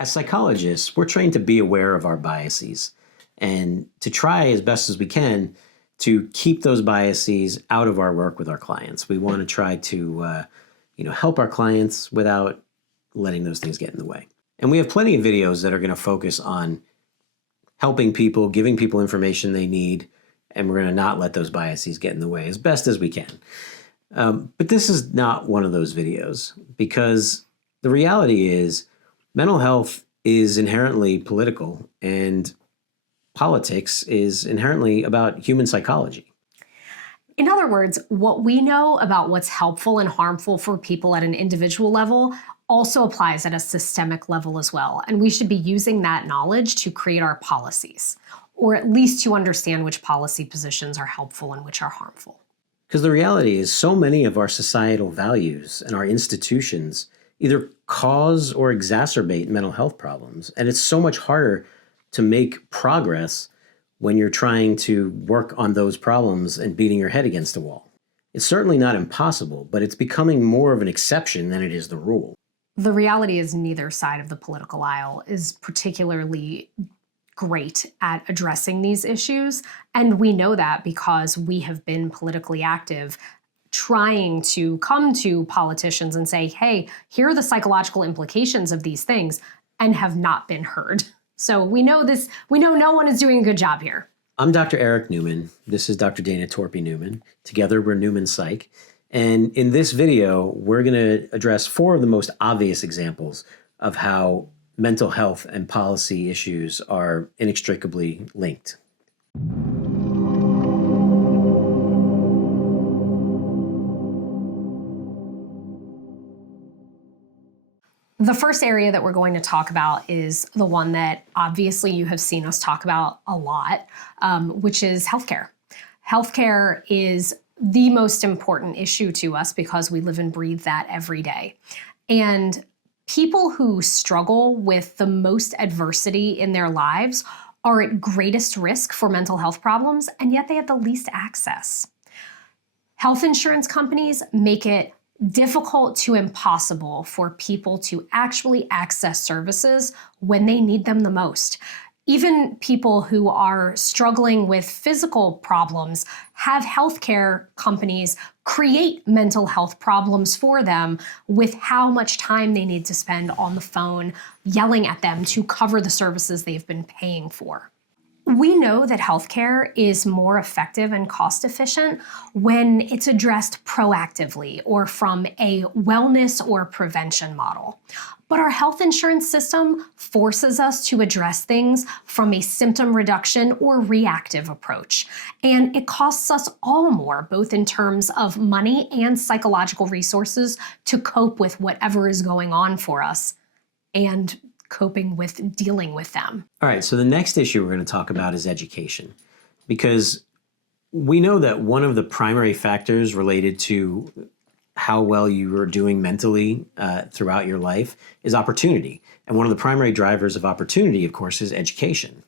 As psychologists, we're trained to be aware of our biases and to try as best as we can to keep those biases out of our work with our clients. We want to try to help our clients without letting those things get in the way. And we have plenty of videos that are going to focus on helping people, giving people information they need, and we're going to not let those biases get in the way as best as we can. But this is not one of those videos, because the reality is mental health is inherently political, and politics is inherently about human psychology. In other words, what we know about what's helpful and harmful for people at an individual level also applies at a systemic level as well. And we should be using that knowledge to create our policies, or at least to understand which policy positions are helpful and which are harmful. Because the reality is so many of our societal values and our institutions either cause or exacerbate mental health problems. And it's so much harder to make progress when you're trying to work on those problems and beating your head against a wall. It's certainly not impossible, but it's becoming more of an exception than it is the rule. The reality is neither side of the political aisle is particularly great at addressing these issues. And we know that because we have been politically active, trying to come to politicians and say, hey, here are the psychological implications of these things, and have not been heard. So we know no one is doing a good job here. I'm Dr. Eric Newman. This is Dr. Dana Torpy Newman. Together, we're Newman Psych. And in this video, we're going to address 4 of the most obvious examples of how mental health and policy issues are inextricably linked. The first area that we're going to talk about is the one that obviously you have seen us talk about a lot, which is healthcare. Healthcare is the most important issue to us because we live and breathe that every day. And people who struggle with the most adversity in their lives are at greatest risk for mental health problems, and yet they have the least access. Health insurance companies make it difficult to impossible for people to actually access services when they need them the most. Even people who are struggling with physical problems have healthcare companies create mental health problems for them with how much time they need to spend on the phone yelling at them to cover the services they've been paying for. We know that healthcare is more effective and cost efficient when it's addressed proactively or from a wellness or prevention model. But our health insurance system forces us to address things from a symptom reduction or reactive approach. And it costs us all more, both in terms of money and psychological resources to cope with whatever is going on for us and coping with dealing with them. All right, so the next issue we're going to talk about is education, because we know that one of the primary factors related to how well you are doing mentally throughout your life is opportunity. And one of the primary drivers of opportunity, of course, is education.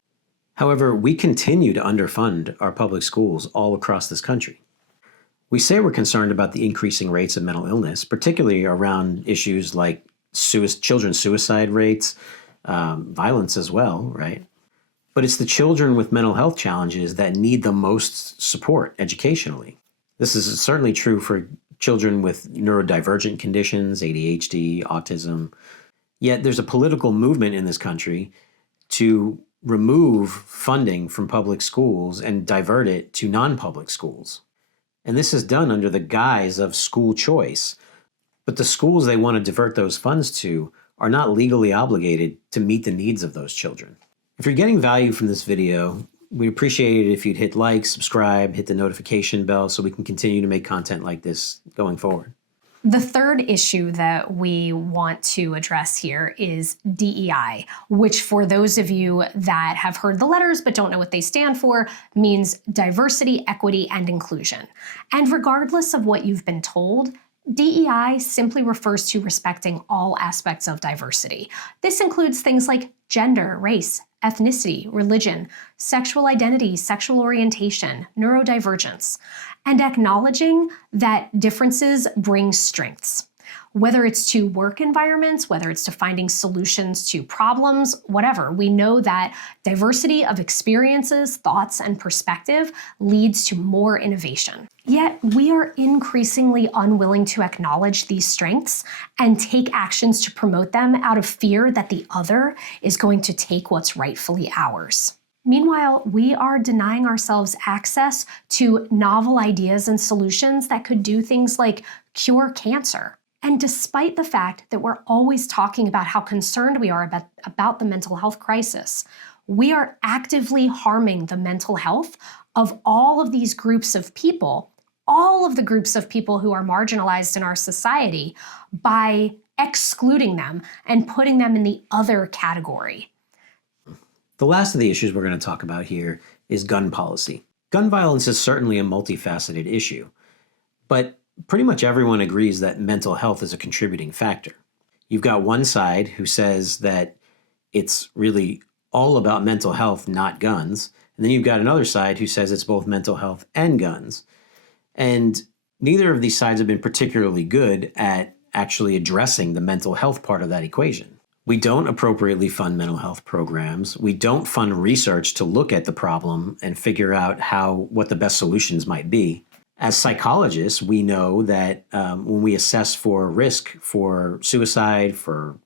However, we continue to underfund our public schools all across this country. We say we're concerned about the increasing rates of mental illness, particularly around issues like children's suicide rates, violence as well, right? But it's the children with mental health challenges that need the most support educationally. This is certainly true for children with neurodivergent conditions, ADHD, autism. Yet there's a political movement in this country to remove funding from public schools and divert it to non-public schools. And this is done under the guise of school choice. But the schools they want to divert those funds to are not legally obligated to meet the needs of those children. If you're getting value from this video, we'd appreciate it if you'd hit like, subscribe, hit the notification bell so we can continue to make content like this going forward. The third issue that we want to address here is DEI, which for those of you that have heard the letters but don't know what they stand for, means diversity, equity, and inclusion. And regardless of what you've been told, DEI simply refers to respecting all aspects of diversity. This includes things like gender, race, ethnicity, religion, sexual identity, sexual orientation, neurodivergence, and acknowledging that differences bring strengths. Whether it's to work environments, whether it's to finding solutions to problems, whatever, we know that diversity of experiences, thoughts, and perspective leads to more innovation. Yet, we are increasingly unwilling to acknowledge these strengths and take actions to promote them out of fear that the other is going to take what's rightfully ours. Meanwhile, we are denying ourselves access to novel ideas and solutions that could do things like cure cancer. And despite the fact that we're always talking about how concerned we are about the mental health crisis, we are actively harming the mental health of all of these groups of people, all of the groups of people who are marginalized in our society, by excluding them and putting them in the other category. The last of the issues we're going to talk about here is gun policy. Gun violence is certainly a multifaceted issue, but pretty much everyone agrees that mental health is a contributing factor. You've got one side who says that it's really all about mental health, not guns. And then you've got another side who says it's both mental health and guns. And neither of these sides have been particularly good at actually addressing the mental health part of that equation. We don't appropriately fund mental health programs. We don't fund research to look at the problem and figure out what the best solutions might be. As psychologists, we know that when we assess for risk for suicide, for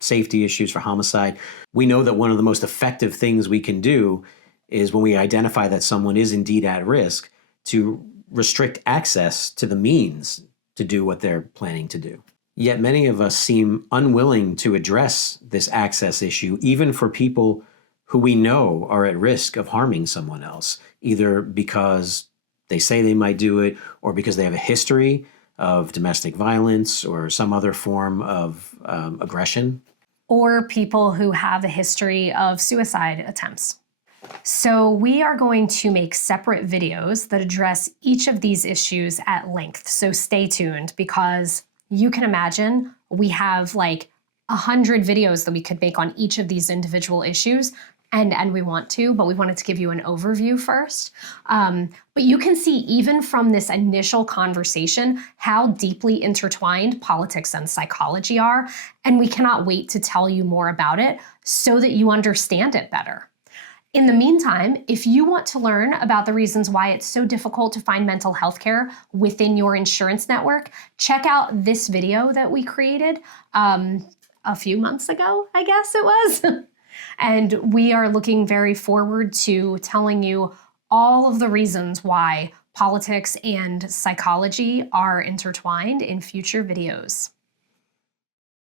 safety issues, for homicide, we know that one of the most effective things we can do is when we identify that someone is indeed at risk to restrict access to the means to do what they're planning to do. Yet many of us seem unwilling to address this access issue, even for people who we know are at risk of harming someone else, either because they say they might do it or because they have a history of domestic violence or some other form of aggression. Or people who have a history of suicide attempts. So we are going to make separate videos that address each of these issues at length. So stay tuned, because you can imagine we have like 100 videos that we could make on each of these individual issues. And we want to, but we wanted to give you an overview first. But you can see even from this initial conversation how deeply intertwined politics and psychology are, and we cannot wait to tell you more about it so that you understand it better. In the meantime, if you want to learn about the reasons why it's so difficult to find mental health care within your insurance network, check out this video that we created a few months ago, I guess it was. And we are looking very forward to telling you all of the reasons why politics and psychology are intertwined in future videos.